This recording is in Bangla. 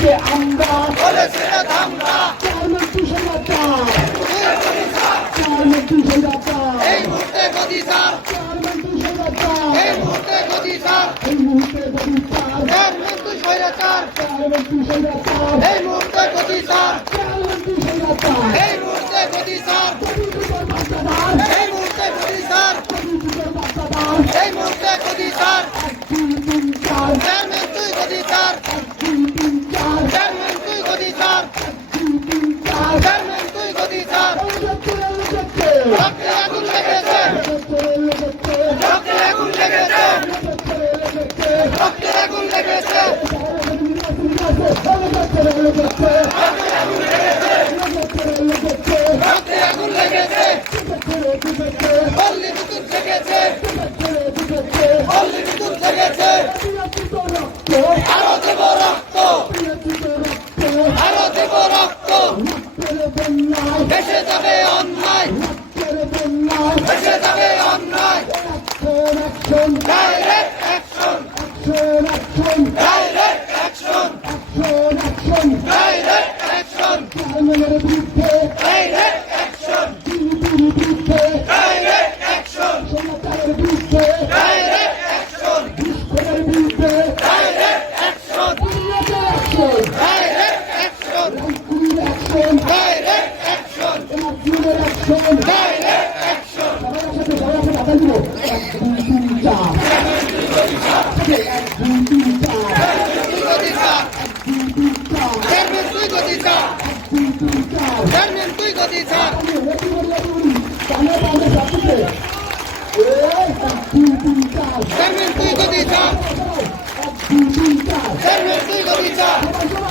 যে আমরা বলেছে আমরা চার মৃত্যু সংবাদ চার। মৃত্যু সংবাদ Action, action! Direct action! Action, action! Direct action! Germany'র বিরুদ্ধে Direct action! বিরোধীর বিরুদ্ধে Direct action! সমাচারের বিরুদ্ধে Direct action! বিস্ফোরণের বিরুদ্ধে Direct action! দুনিয়াতে action! Direct action! রাজকুড়ির action! Direct action! এনার্জির action! Direct action! সবার সাথে সবার সাথে আদায় দিব Serve il tuo di già! Serve il tuo di già!